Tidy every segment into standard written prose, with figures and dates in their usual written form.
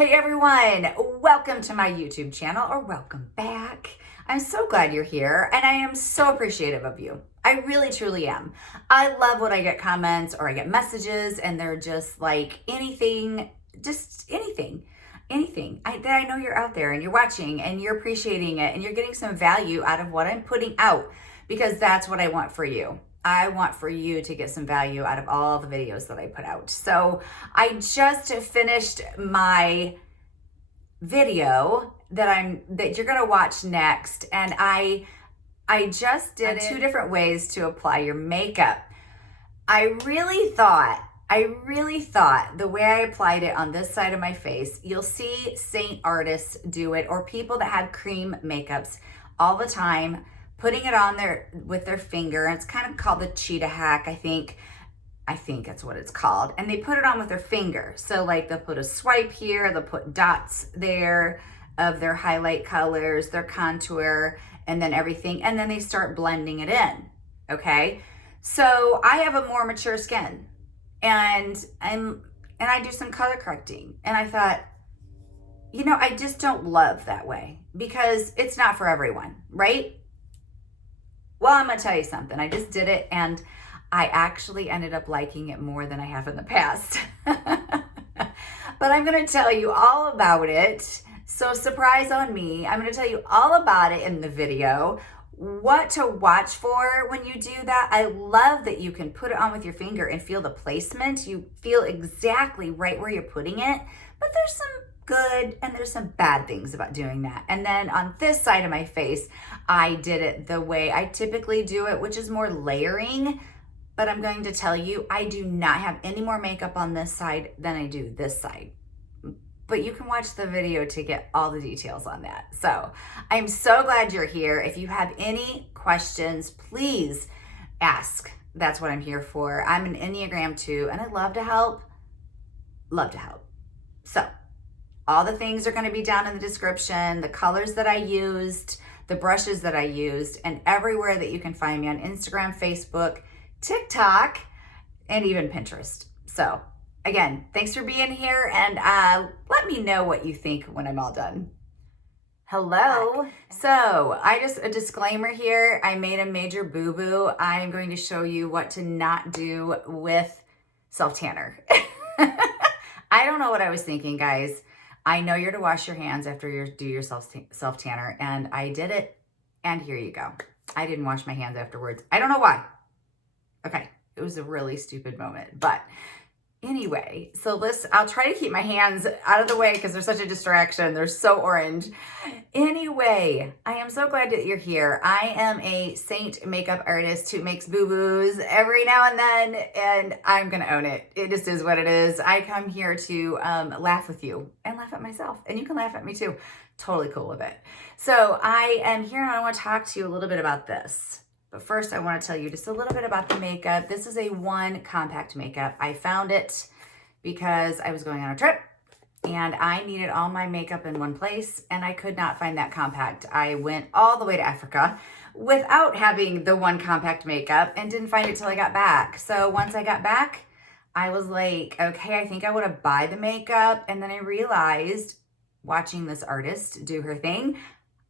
Hey everyone, welcome to my YouTube channel, or welcome back. I'm so glad you're here and I am so appreciative of you. I really truly am. I love when I get comments or I get messages and they're just like anything, just anything that I know you're out there and you're watching and you're appreciating it and you're getting some value out of what I'm putting out, because that's what I want for you. I want for you to get some value out of all the videos that I put out. So I just finished my video that you're gonna watch next, and I just did two different ways to apply your makeup. I really thought the way I applied it on this side of my face, you'll see Saint artists do it, or people that have cream makeups all the time, putting it on there with their finger. It's kind of called the Cheetah hack, I think that's what it's called. And they put it on with their finger. So like they'll put a swipe here, they'll put dots there of their highlight colors, their contour, and then everything. And then they start blending it in, okay? So I have a more mature skin and I do some color correcting. And I thought, you know, I just don't love that way because it's not for everyone, right? Well, I'm gonna tell you something. I just did it and I actually ended up liking it more than I have in the past. But I'm gonna tell you all about it. So surprise on me. I'm gonna tell you all about it in the video, what to watch for when you do that. I love that you can put it on with your finger and feel the placement. You feel exactly right where you're putting it, but there's some good and there's some bad things about doing that. And then on this side of my face, I did it the way I typically do it, which is more layering. But I'm going to tell you, I do not have any more makeup on this side than I do this side. But you can watch the video to get all the details on that. So I'm so glad you're here. If you have any questions, please ask. That's what I'm here for. I'm an Enneagram 2 and I love to help. Love to help. So all the things are going to be down in the description, the colors that I used, the brushes that I used, and everywhere that you can find me on Instagram, Facebook, TikTok, and even Pinterest. So again, thanks for being here, and let me know what you think when I'm all done. Hello. So a disclaimer here, I made a major boo-boo. I'm going to show you what to not do with self-tanner. I don't know what I was thinking, guys. I know you're to wash your hands after you do your self-tanner, and I did it, and here you go. I didn't wash my hands afterwards. I don't know why. Okay, it was a really stupid moment, but anyway, so I'll try to keep my hands out of the way because they're such a distraction. They're so orange. Anyway, I am so glad that you're here. I am a Saint makeup artist who makes boo-boos every now and then, and I'm gonna own it. It just is what it is. I come here to laugh with you and laugh at myself, and you can laugh at me too. Totally cool with it. So I am here and I want to talk to you a little bit about this. But first, I want to tell you just a little bit about the makeup. This is a one compact makeup. I found it because I was going on a trip and I needed all my makeup in one place and I could not find that compact. I went all the way to Africa without having the one compact makeup and didn't find it till I got back. So once I got back, I was like, okay, I think I want to buy the makeup. And then I realized, watching this artist do her thing,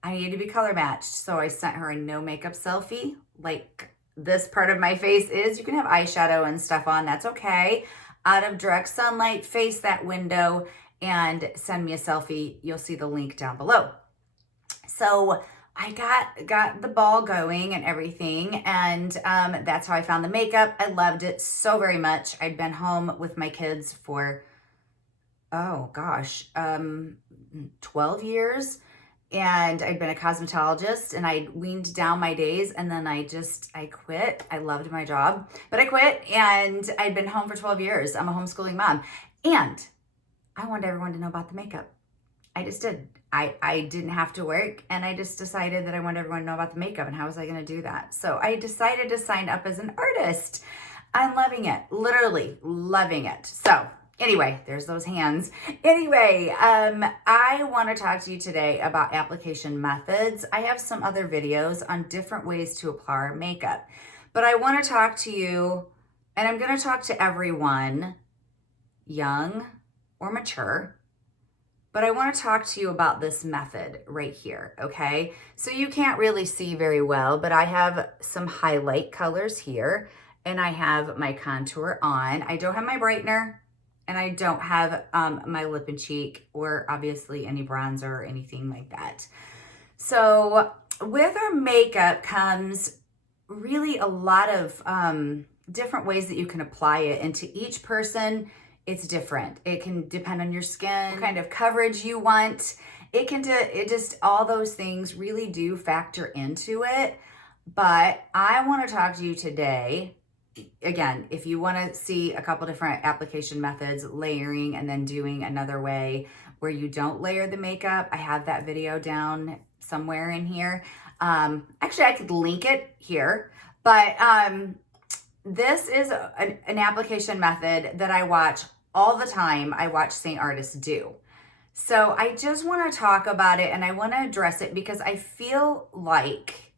I needed to be color matched. So I sent her a no makeup selfie, like this part of my face is. You can have eyeshadow and stuff on, that's okay. Out of direct sunlight, face that window and send me a selfie. You'll see the link down below. So I got the ball going and everything. And that's how I found the makeup. I loved it so very much. I'd been home with my kids for, oh gosh, 12 years. And I'd been a cosmetologist and I weaned down my days, and then I quit. I loved my job, but I quit and I'd been home for 12 years. I'm a homeschooling mom and I wanted everyone to know about the makeup. I just did. I didn't have to work and I just decided that I wanted everyone to know about the makeup, and how was I going to do that? So I decided to sign up as an artist. I'm loving it, literally loving it. So anyway, there's those hands. Anyway, I want to talk to you today about application methods. I have some other videos on different ways to apply our makeup, but I want to talk to you, and I'm going to talk to everyone, young or mature, but I want to talk to you about this method right here, okay? So you can't really see very well, but I have some highlight colors here, and I have my contour on. I don't have my brightener, and I don't have my lip and cheek, or obviously any bronzer or anything like that. So with our makeup comes really a lot of different ways that you can apply it, and to each person, it's different. It can depend on your skin, what kind of coverage you want. It just, all those things really do factor into it. But I want to talk to you today, again, if you want to see a couple different application methods, layering, and then doing another way where you don't layer the makeup, I have that video down somewhere in here. Actually, I could link it here, but this is an application method that I watch all the time. I watch Saint artists do. So I just want to talk about it, and I want to address it because I feel like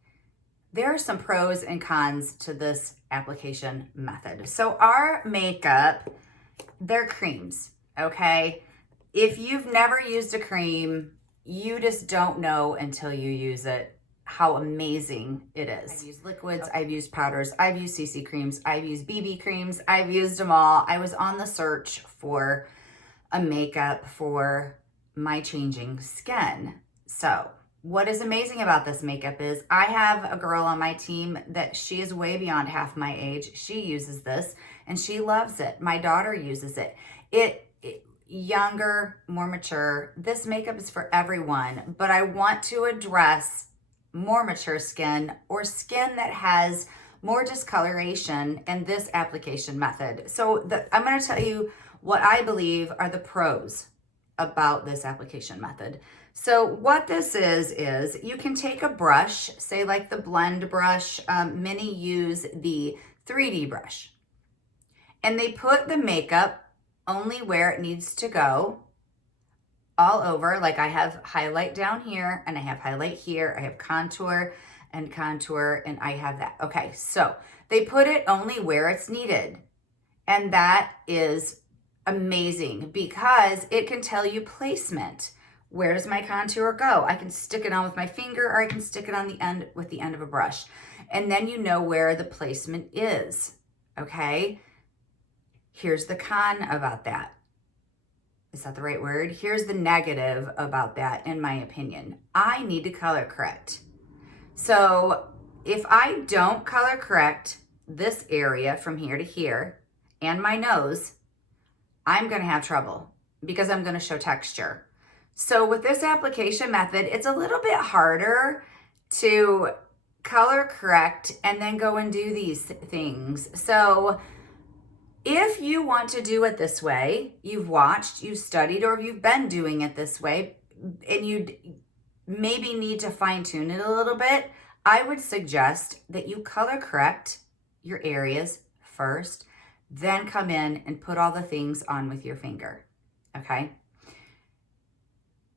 there are some pros and cons to this application method. So our makeup, they're creams, okay? If you've never used a cream, you just don't know until you use it how amazing it is. I've used liquids, I've used powders, I've used CC creams, I've used BB creams, I've used them all. I was on the search for a makeup for my changing skin. So what is amazing about this makeup is I have a girl on my team that she is way beyond half my age. She uses this and she loves it. My daughter uses it. Younger, more mature. This makeup is for everyone, but I want to address more mature skin or skin that has more discoloration in this application method. So I'm going to tell you what I believe are the pros about this application method. So what this is you can take a brush, say like the blend brush. Many use the 3D brush, and they put the makeup only where it needs to go, all over. Like I have highlight down here, and I have highlight here, I have contour, and I have that. Okay, so they put it only where it's needed, and that is amazing because it can tell you placement. Where does my contour go? I can stick it on with my finger, or I can stick it on the end with the end of a brush, and then you know where the placement is, okay? Here's the con about that. Is that the right word? Here's the negative about that, in my opinion. I need to color correct. So if I don't color correct this area from here to here and my nose, I'm gonna have trouble because I'm gonna show texture. So with this application method, it's a little bit harder to color correct and then go and do these things. So if you want to do it this way, you've watched, you've studied, or you've been doing it this way, and you maybe need to fine tune it a little bit, I would suggest that you color correct your areas first, then come in and put all the things on with your finger, okay?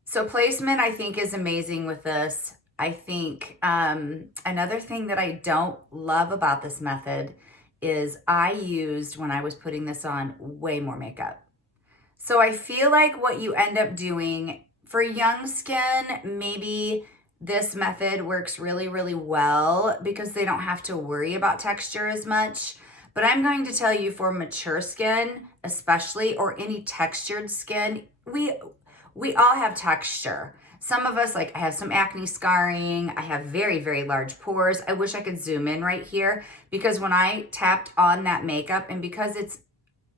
So placement, I think, is amazing with this. I think another thing that I don't love about this method is I used, when I was putting this on, way more makeup. So I feel like what you end up doing for young skin, maybe this method works really, really well because they don't have to worry about texture as much. But I'm going to tell you, for mature skin especially, or any textured skin, we all have texture. Some of us, like I have some acne scarring, I have very, very large pores. I wish I could zoom in right here, because when I tapped on that makeup, and because it's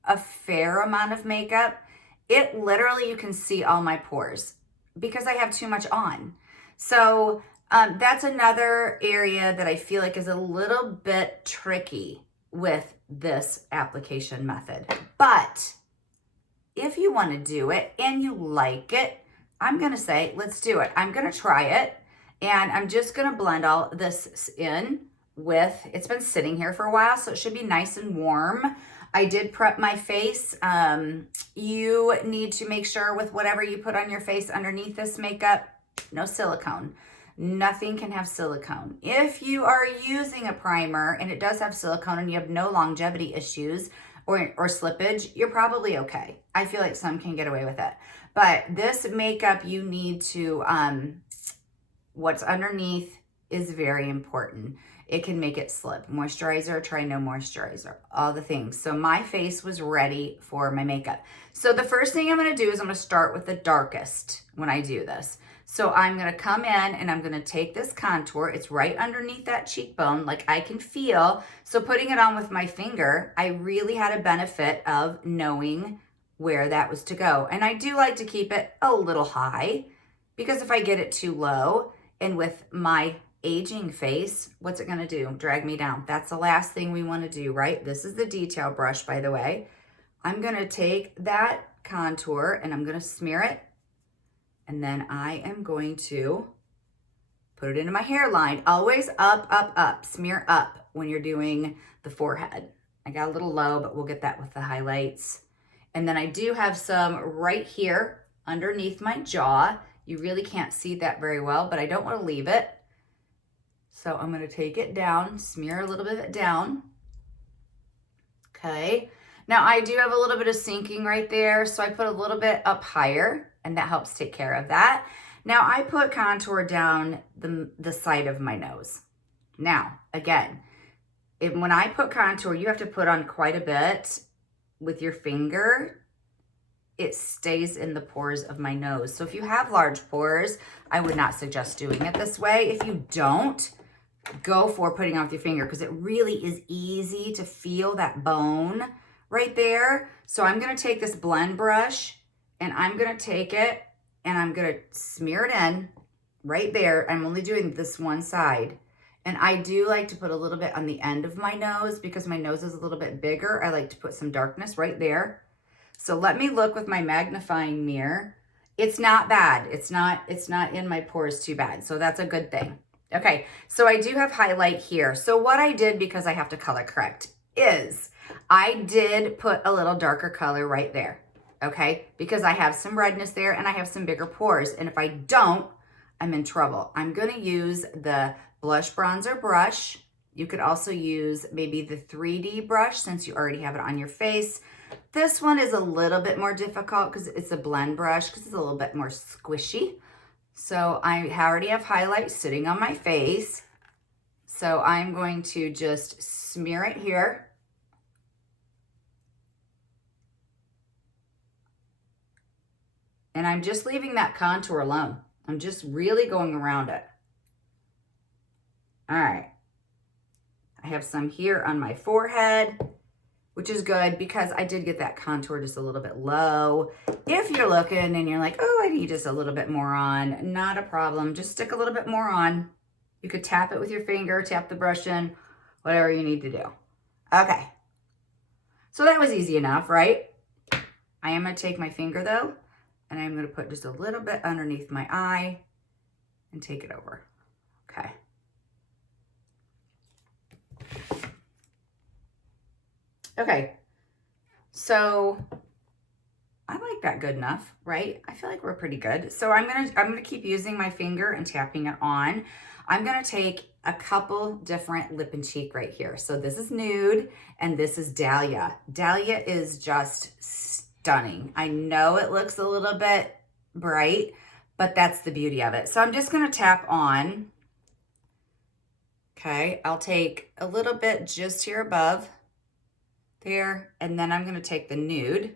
a fair amount of makeup, it literally, you can see all my pores because I have too much on. So that's another area that I feel like is a little bit tricky with this application method. But if you want to do it and you like it, I'm going to say, let's do it. I'm going to try it, and I'm just going to blend all this in with, it's been sitting here for a while, so it should be nice and warm. I did prep my face. You need to make sure with whatever you put on your face underneath this makeup, no silicone. Nothing can have silicone. If you are using a primer and it does have silicone and you have no longevity issues, or slippage, you're probably okay. I feel like some can get away with it. But this makeup, you need to, what's underneath is very important. It can make it slip. Moisturizer, try no moisturizer, all the things. So my face was ready for my makeup. So the first thing I'm gonna do is I'm gonna start with the darkest when I do this. So I'm gonna come in and I'm gonna take this contour. It's right underneath that cheekbone, like I can feel. So putting it on with my finger, I really had a benefit of knowing where that was to go. And I do like to keep it a little high, because if I get it too low, and with my aging face, what's it gonna do? Drag me down. That's the last thing we wanna do, right? This is the detail brush, by the way. I'm gonna take that contour and I'm gonna smear it. And then I am going to put it into my hairline. Always up, up, up. Smear up when you're doing the forehead. I got a little low, but we'll get that with the highlights. And then I do have some right here underneath my jaw. You really can't see that very well, but I don't want to leave it. So I'm going to take it down, smear a little bit of it down. Okay. Now I do have a little bit of sinking right there, so I put a little bit up higher, and that helps take care of that. Now I put contour down the side of my nose. Now, again, when I put contour, you have to put on quite a bit with your finger. It stays in the pores of my nose. So if you have large pores, I would not suggest doing it this way. If you don't, go for putting on with your finger, because it really is easy to feel that bone right there. So I'm gonna take this blend brush and I'm gonna take it and I'm gonna smear it in right there. I'm only doing this one side. And I do like to put a little bit on the end of my nose, because my nose is a little bit bigger. I like to put some darkness right there. So let me look with my magnifying mirror. It's not bad. It's not in my pores too bad. So that's a good thing. Okay, so I do have highlight here. So what I did, because I have to color correct, is I did put a little darker color right there. Okay, because I have some redness there and I have some bigger pores. And if I don't, I'm in trouble. I'm gonna use the blush bronzer brush. You could also use maybe the 3D brush, since you already have it on your face. This one is a little bit more difficult because it's a blend brush, because it's a little bit more squishy. So I already have highlight sitting on my face. So I'm going to just smear it here. And I'm just leaving that contour alone. I'm just really going around it. All right. I have some here on my forehead, which is good because I did get that contour just a little bit low. If you're looking and you're like, oh, I need just a little bit more on, not a problem. Just stick a little bit more on. You could tap it with your finger, tap the brush in, whatever you need to do. Okay. So that was easy enough, right? I am going to take my finger though, and I'm going to put just a little bit underneath my eye and take it over. Okay. Okay, so I like that good enough, right? I feel like we're pretty good. So I'm gonna keep using my finger and tapping it on. I'm gonna take a couple different lip and cheek right here. So this is Nude and this is Dahlia. Dahlia is just stunning. I know it looks a little bit bright, but that's the beauty of it. So I'm just gonna tap on. Okay, I'll take a little bit just here above there, and then I'm going to take the Nude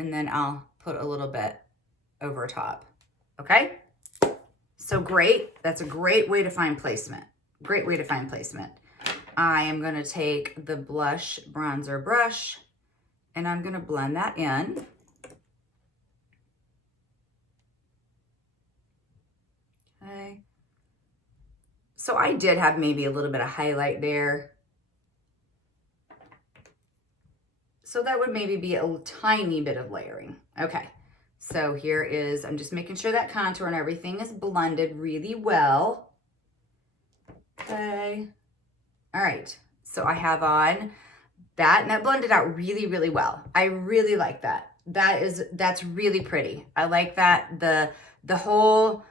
and then I'll put a little bit over top. Okay, so great. That's a great way to find placement. Great way to find placement. I am going to take the blush bronzer brush and I'm going to blend that in. Okay, so I did have maybe a little bit of highlight there. So that would maybe be a tiny bit of layering. Okay, so here is, I'm just making sure that contour and everything is blended really well. Okay, all right, so I have on that, and that blended out really, really well. I really like that. That's really pretty. I like that, the whole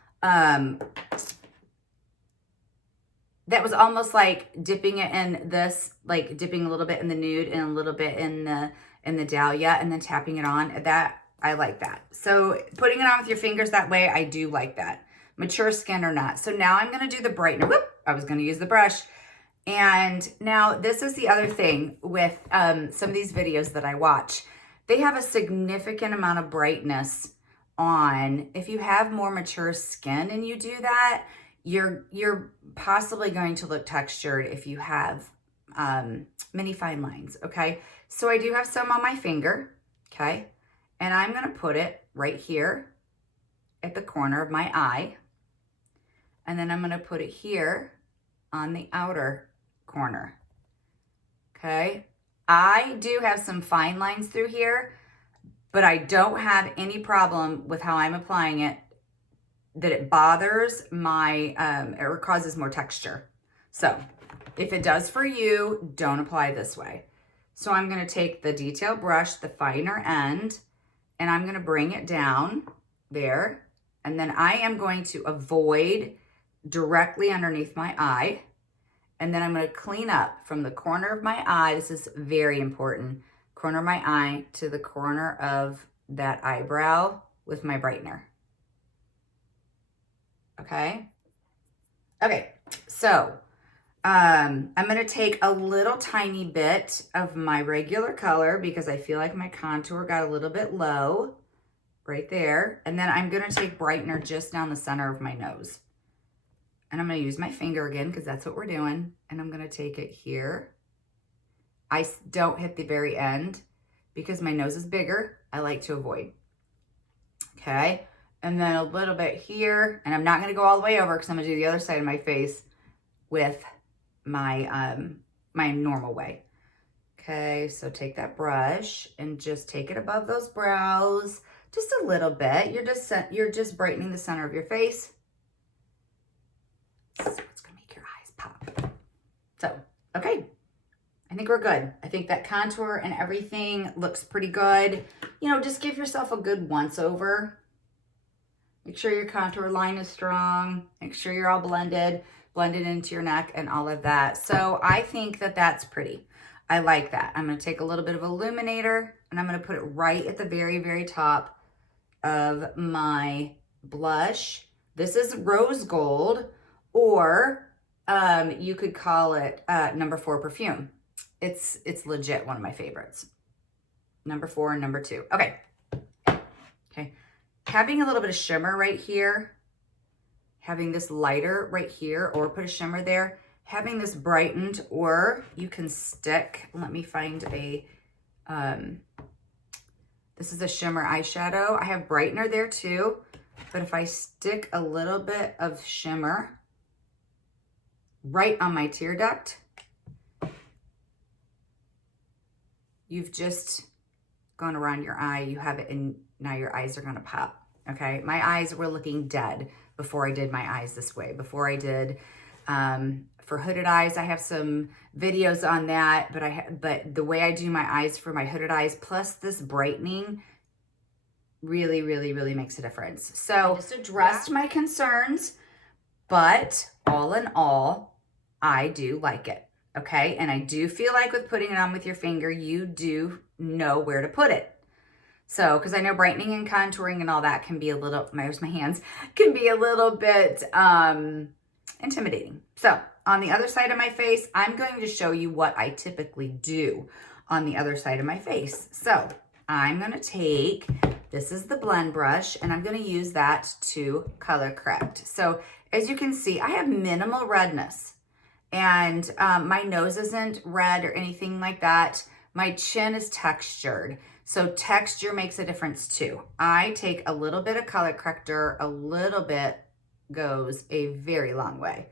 that was almost like dipping it in this, like dipping a little bit in the nude and a little bit in the Dahlia and then tapping it on. That, I like that. So putting it on with your fingers that way, I do like that. Mature skin or not. So now I'm going to do the brightener. Whoop, I was going to use the brush. And now this is the other thing with some of these videos that I watch. They have a significant amount of brightness on. If you have more mature skin and you do that, you're possibly going to look textured if you have many fine lines, okay? So I do have some on my finger, okay? And I'm gonna put it right here at the corner of my eye. And then I'm gonna put it here on the outer corner, okay? I do have some fine lines through here, but I don't have any problem with how I'm applying it, that it bothers my, or causes more texture. So if it does for you, don't apply this way. So I'm gonna take the detail brush, the finer end, and I'm gonna bring it down there. And then I am going to avoid directly underneath my eye. And then I'm gonna clean up from the corner of my eye. This is very important. Corner of my eye to the corner of that eyebrow with my brightener. Okay. Okay. So, I'm going to take a little tiny bit of my regular color because I feel like my contour got a little bit low right there. And then I'm going to take brightener just down the center of my nose. And I'm going to use my finger again because that's what we're doing. And I'm going to take it here. I don't hit the very end because my nose is bigger. I like to avoid. Okay. And then a little bit here, and I'm not gonna go all the way over because I'm gonna do the other side of my face with my, my normal way. Okay, so take that brush and just take it above those brows, just a little bit. You're just brightening the center of your face. So it's gonna make your eyes pop. So, okay, I think we're good. I think that contour and everything looks pretty good. You know, just give yourself a good once over. Make sure your contour line is strong. Make sure you're all blended into your neck and all of that. So I think that that's pretty. I like that. I'm going to take a little bit of Illuminator and I'm going to put it right at the very, very top of my blush. This is rose gold, or you could call it number 4 Perfume. It's legit one of my favorites. Number 4 and number 2. Okay. Okay. Having a little bit of shimmer right here, having this lighter right here, or put a shimmer there, having this brightened, or you can stick, let me find a, this is a shimmer eyeshadow. I have brightener there too, but if I stick a little bit of shimmer right on my tear duct, you've just gone around your eye, you have it in, now your eyes are gonna pop, okay? My eyes were looking dead before I did my eyes this way. Before I did, for hooded eyes, I have some videos on that, but the way I do my eyes for my hooded eyes, plus this brightening, really, really, really makes a difference. So I just addressed my concerns, but all in all, I do like it, okay? And I do feel like with putting it on with your finger, you do know where to put it. So, because I know brightening and contouring and all that can be a little, there's my hands, can be a little bit intimidating. So, on the other side of my face, I'm going to show you what I typically do on the other side of my face. So, I'm going to take, this is the blend brush, and I'm going to use that to color correct. So, as you can see, I have minimal redness. And my nose isn't red or anything like that. My chin is textured. So texture makes a difference too. I take a little bit of color corrector, a little bit goes a very long way.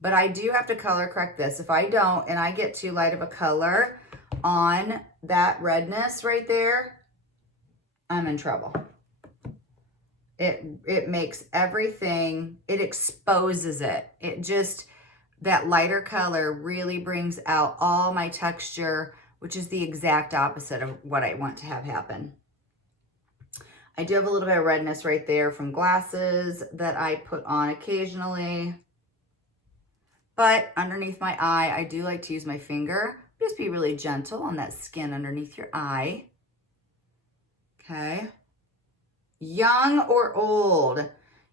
But I do have to color correct this. If I don't, and I get too light of a color on that redness right there, I'm in trouble. It makes everything, it exposes it. It just, that lighter color really brings out all my texture, which is the exact opposite of what I want to have happen. I do have a little bit of redness right there from glasses that I put on occasionally. But underneath my eye, I do like to use my finger. Just be really gentle on that skin underneath your eye. Okay. Young or old,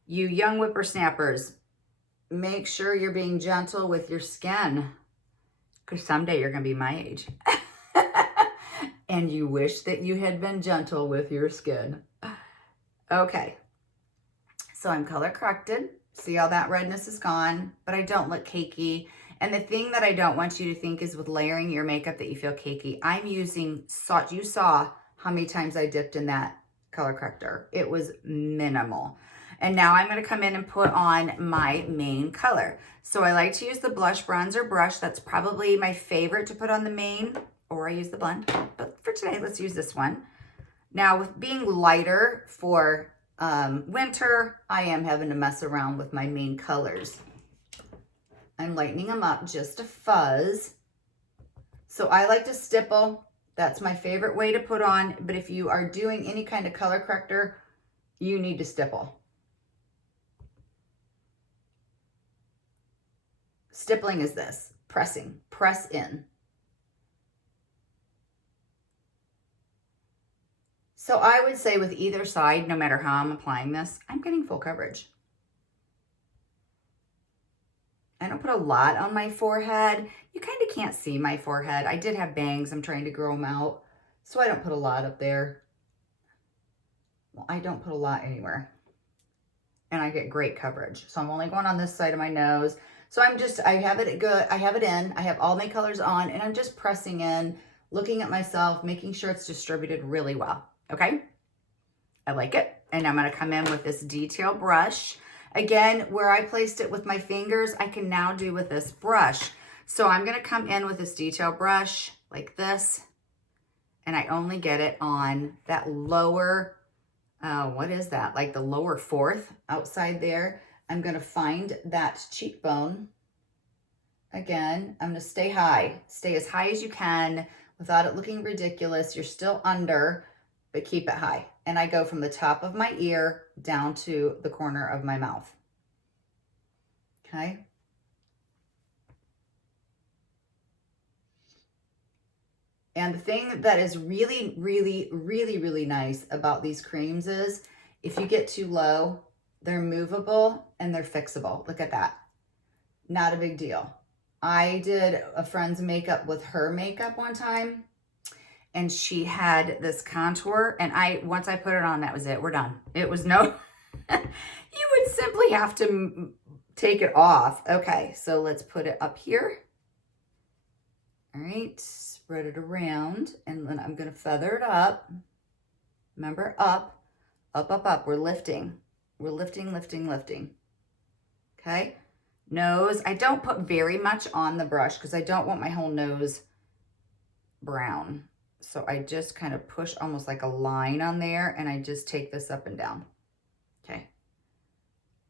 you young whippersnappers, make sure you're being gentle with your skin, because someday you're going to be my age. And you wish that you had been gentle with your skin. Okay. So I'm color corrected. See how that redness is gone, but I don't look cakey. And the thing that I don't want you to think is with layering your makeup that you feel cakey. I'm using, you saw how many times I dipped in that color corrector. It was minimal. And now I'm going to come in and put on my main color. So I like to use the blush bronzer brush. That's probably my favorite to put on the main, or I use the blend. But for today, let's use this one. Now with being lighter for winter, I am having to mess around with my main colors. I'm lightening them up just a fuzz. So I like to stipple. That's my favorite way to put on, but if you are doing any kind of color corrector, you need to stipple. Stippling is this, pressing, press in. So I would say with either side, no matter how I'm applying this, I'm getting full coverage. I don't put a lot on my forehead. You kind of can't see my forehead. I did have bangs. I'm trying to grow them out. So I don't put a lot up there. Well, I don't put a lot anywhere. And I get great coverage. So I'm only going on this side of my nose. So I have it good. I have it in. I have all my colors on. And I'm just pressing in, looking at myself, making sure it's distributed really well. Okay? I like it. And I'm going to come in with this detail brush. Again, where I placed it with my fingers, I can now do with this brush. So I'm going to come in with this detail brush like this. And I only get it on that lower, what is that? Like the lower fourth outside there. I'm going to find that cheekbone. Again, I'm going to stay high. Stay as high as you can without it looking ridiculous. You're still under, but keep it high. And I go from the top of my ear down to the corner of my mouth. Okay. And the thing that is really, really, really, really nice about these creams is if you get too low, they're movable and they're fixable. Look at that. Not a big deal. I did a friend's makeup with her makeup one time. And she had this contour, and once I put it on, that was it. We're done. It was no, you would simply have to take it off. Okay, so let's put it up here. All right, spread it around, and then I'm gonna feather it up. Remember, up, up, up, up. We're lifting. We're lifting, lifting, lifting. Okay, nose. I don't put very much on the brush because I don't want my whole nose brown. So I just kind of push almost like a line on there, and I just take this up and down. Okay.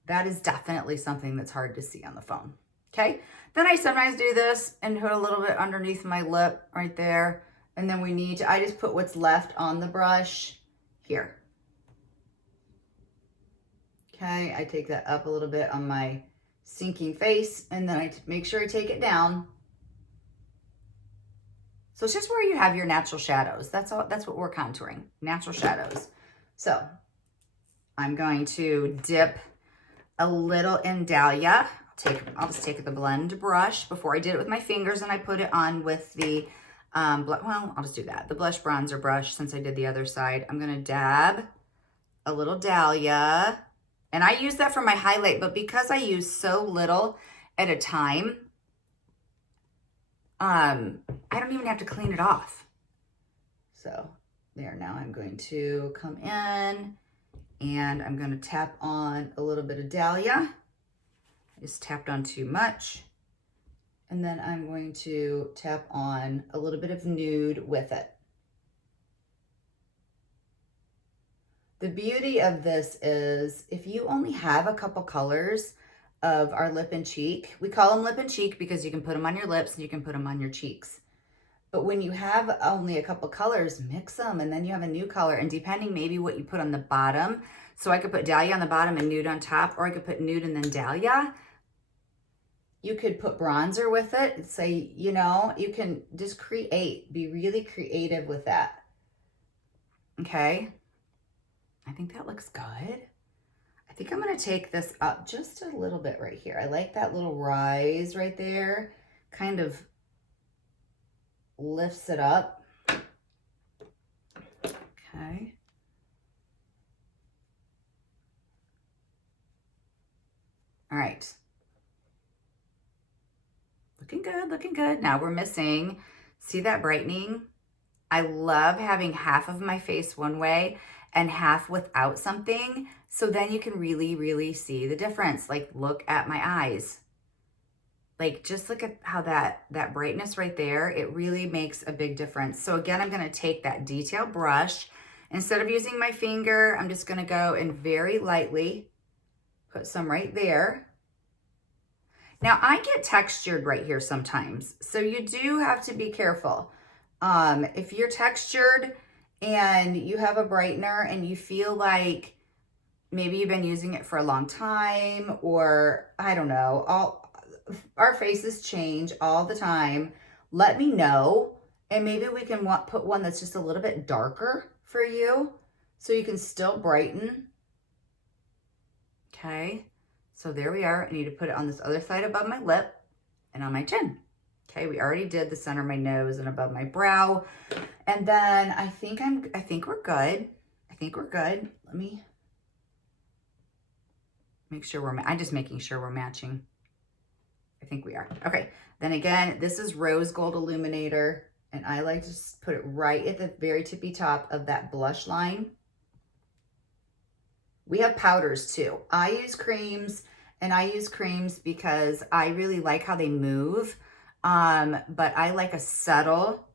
That is definitely something that's hard to see on the phone. Okay. Then I sometimes do this and put a little bit underneath my lip right there. And then I just put what's left on the brush here. Okay. I take that up a little bit on my sinking face, and then I make sure I take it down. So it's just where you have your natural shadows. That's all. That's what we're contouring, natural shadows. So I'm going to dip a little in Dahlia. I'll just take the blend brush. Before I did it with my fingers, and I put it on with the, well, I'll just do that. The blush bronzer brush, since I did the other side. I'm going to dab a little Dahlia. And I use that for my highlight, but because I use so little at a time, I don't even have to clean it off. So there, now I'm going to come in and I'm going to tap on a little bit of Dahlia. I just tapped on too much. And then I'm going to tap on a little bit of nude with it. The beauty of this is if you only have a couple colors of our lip and cheek, we call them lip and cheek because you can put them on your lips and you can put them on your cheeks. But when you have only a couple colors, mix them, and then you have a new color. And depending maybe what you put on the bottom, so I could put Dahlia on the bottom and nude on top, or I could put nude and then Dahlia. You could put bronzer with it. Say, you know, you can just create, be really creative with that. Okay. I think that looks good. I think I'm going to take this up just a little bit right here. I like that little rise right there. Kind of lifts it up. Okay. All right. Looking good, looking good. Now we're missing, see that brightening? I love having half of my face one way and half without something. So then you can really, really see the difference. Like, look at my eyes. Like, just look at how that brightness right there, it really makes a big difference. So again, I'm gonna take that detail brush. Instead of using my finger, I'm just gonna go and very lightly put some right there. Now I get textured right here sometimes, so you do have to be careful. If you're textured and you have a brightener and you feel like maybe you've been using it for a long time, or I don't know, our faces change all the time, let me know, and maybe we can put one that's just a little bit darker for you so you can still brighten. Okay. So there we are. I need to put it on this other side above my lip and on my chin. Okay, we already did the center of my nose and above my brow. And then I think we're good. I think we're good. Let me make sure I'm just making sure we're matching. I think we are. Okay, then again, this is Rose Gold Illuminator, and I like to just put it right at the very tippy top of that blush line. We have powders too. I use creams, and I use creams because I really like how they move. But I like a subtle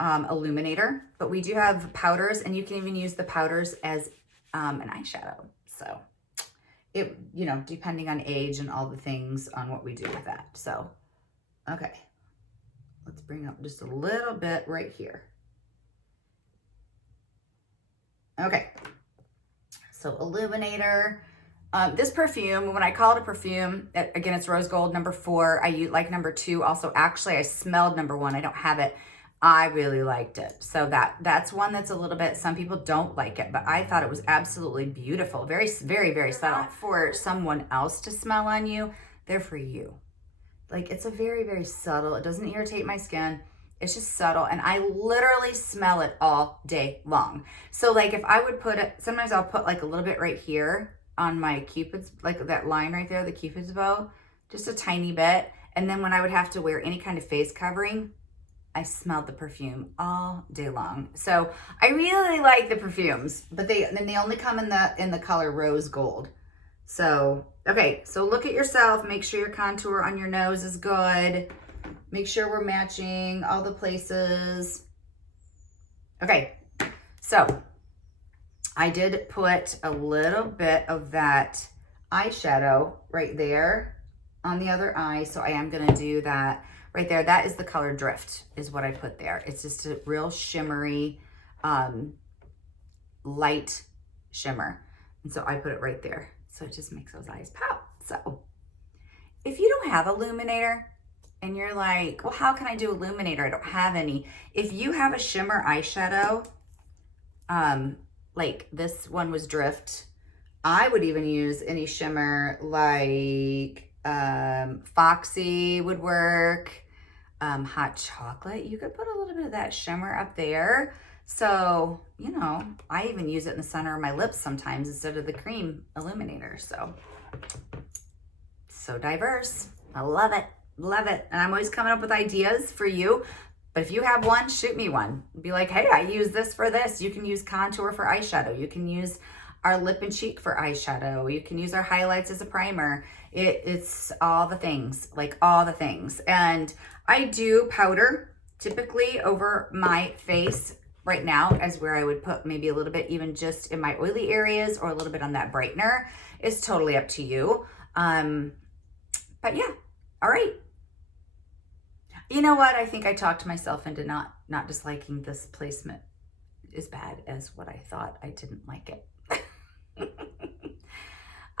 illuminator. But we do have powders, and you can even use the powders as an eyeshadow. So it, you know, depending on age and all the things on what we do with that. So, okay. Let's bring up just a little bit right here. Okay. So Illuminator, this perfume, when I call it a perfume, again, it's Rose Gold number 4. I like number 2 also. Actually, I smelled number 1. I don't have it. I really liked it. So that's one that's a little bit, some people don't like it, but I thought it was absolutely beautiful. Very, very, very subtle. Not for someone else to smell on you. They're for you. Like, it's a very, very subtle. It doesn't irritate my skin. It's just subtle, and I literally smell it all day long. So like if I would put it, sometimes I'll put like a little bit right here on my Cupid's, like that line right there, the Cupid's bow, just a tiny bit. And then when I would have to wear any kind of face covering, I smelled the perfume all day long. So I really like the perfumes, but they only come in the color Rose Gold. So, okay, so look at yourself, make sure your contour on your nose is good. Make sure we're matching all the places. Okay, so I did put a little bit of that eyeshadow right there on the other eye. So I am gonna do that right there. That is the color Drift is what I put there. It's just a real shimmery, light shimmer. And so I put it right there. So it just makes those eyes pop. So if you don't have Illuminator, and you're like, well, how can I do Illuminator? I don't have any. If you have a shimmer eyeshadow, like this one was Drift, I would even use any shimmer like Foxy would work, Hot Chocolate. You could put a little bit of that shimmer up there. So, you know, I even use it in the center of my lips sometimes instead of the cream illuminator. So diverse. I love it. Love it. And I'm always coming up with ideas for you. But if you have one, shoot me one. Be like, hey, I use this for this. You can use contour for eyeshadow. You can use our lip and cheek for eyeshadow. You can use our highlights as a primer. It's all the things, like all the things. And I do powder typically over my face right now, as where I would put maybe a little bit even just in my oily areas or a little bit on that brightener. It's totally up to you. But yeah, all right. You know what? I think I talked myself into not disliking this placement as bad as what I thought. I didn't like it.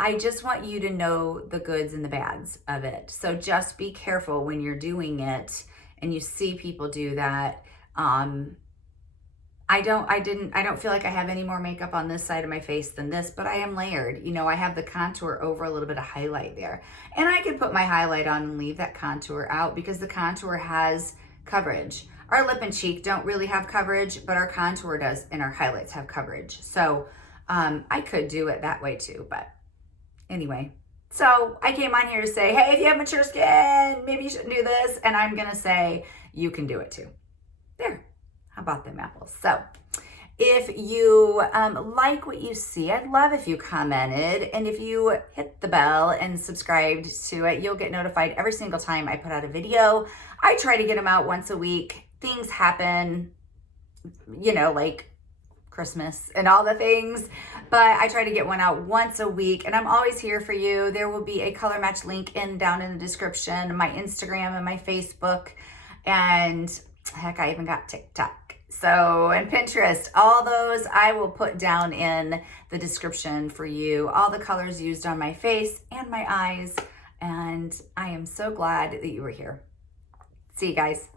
I just want you to know the goods and the bads of it. So just be careful when you're doing it and you see people do that. I don't feel like I have any more makeup on this side of my face than this, but I am layered. You know, I have the contour over a little bit of highlight there. And I could put my highlight on and leave that contour out because the contour has coverage. Our lip and cheek don't really have coverage, but our contour does and our highlights have coverage. So I could do it that way too, but anyway. So I came on here to say, hey, if you have mature skin, maybe you shouldn't do this. And I'm gonna say, you can do it too. There. How about them apples? So if you like what you see, I'd love if you commented, and if you hit the bell and subscribed to it, you'll get notified every single time I put out a video. I try to get them out once a week. Things happen, you know, like Christmas and all the things, but I try to get one out once a week, and I'm always here for you. There will be a color match link down in the description, my Instagram and my Facebook, and heck, I even got TikTok. So, and Pinterest, all those I will put down in the description for you, all the colors used on my face and my eyes. And I am so glad that you were here. See you guys.